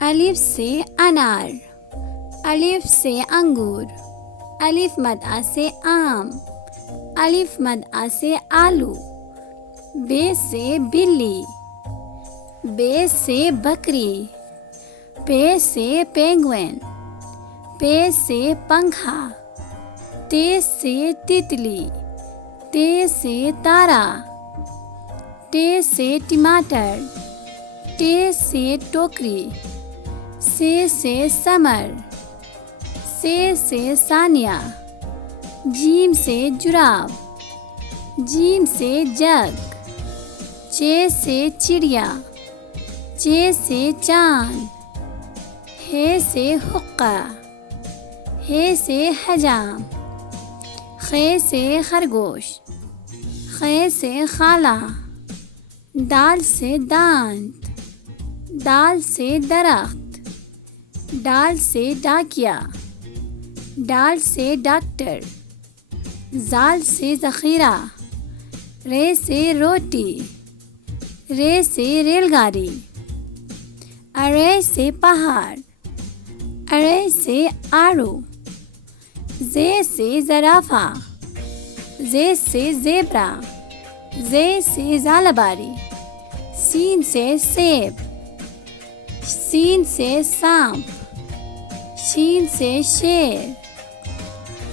الف سے انار، الف سے انگور، الف مد آ سے آم، الف مد آ سے آلو، بے سے بلی، بے سے بکری، پے سے پینگوئن، پے سے پنکھا، تے سے تتلی، تے سے تارا، ٹے سے ٹماٹر، ٹے سے ٹوکری، سے سمر، سے ثانیہ، جیم سے جراب، جیم سے جگ، چے سے چڑیا، چے سے چاند، ہے سے حقہ، ہے سے حجام، خے سے خرگوش، خے سے خالہ، دال سے دانت، دال سے درخت، ڈال سے ڈاکیا، ڈال سے ڈاکٹر، زال سے ذخیرہ، رے سے روٹی، رے سے ریل گاڑی، ارے سے پہاڑ، ارے سے آڑو، زے سے زرافہ، زے سے زیبرا، زے سے زالباری، سین سے سیب، سین سے سانپ، شین سے شیر،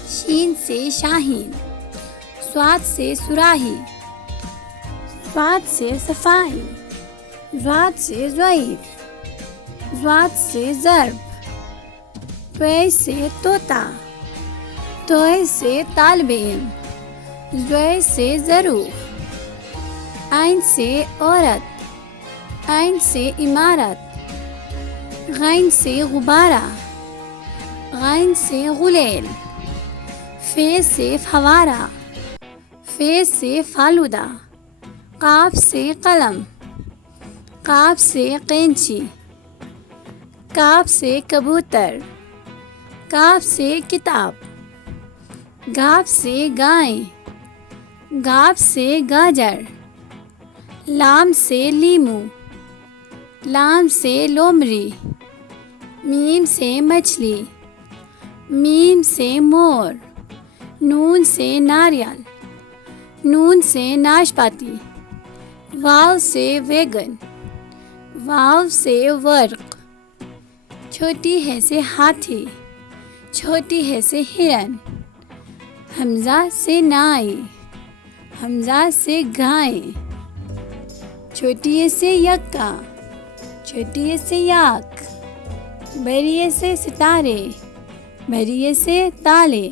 شین سے شاہین، صاد سے صراحی، صاد سے صفائی، ضاد سے ضعیف، ضاد سے ضرب، طے سے طوطا، طے سے طالب علم، ضے سے ضروف، عین سے عورت، عین سے عمارت، غین سے غبارہ، غین سے غلیل، فے سے فوارہ، فے سے فالودہ، قاف سے قلم، قاف سے قینچی، کاف سے کبوتر، کاف سے کتاب، گاف سے گائیں، گاف سے گاجر، لام سے لیمو، لام سے لومڑی، میم سے مچھلی، میم سے مور، نون سے ناریل، نون سے ناشپاتی، واو سے ویگن، واو سے ورق، چھوٹی ہے سے ہاتھی، چھوٹی ہے سے ہرن، حمزہ سے نائی، حمزہ سے گائے، چھوٹی سے یکا، چھوٹی سے یاک، بڑی سے ستارے، بڑی سے تالے۔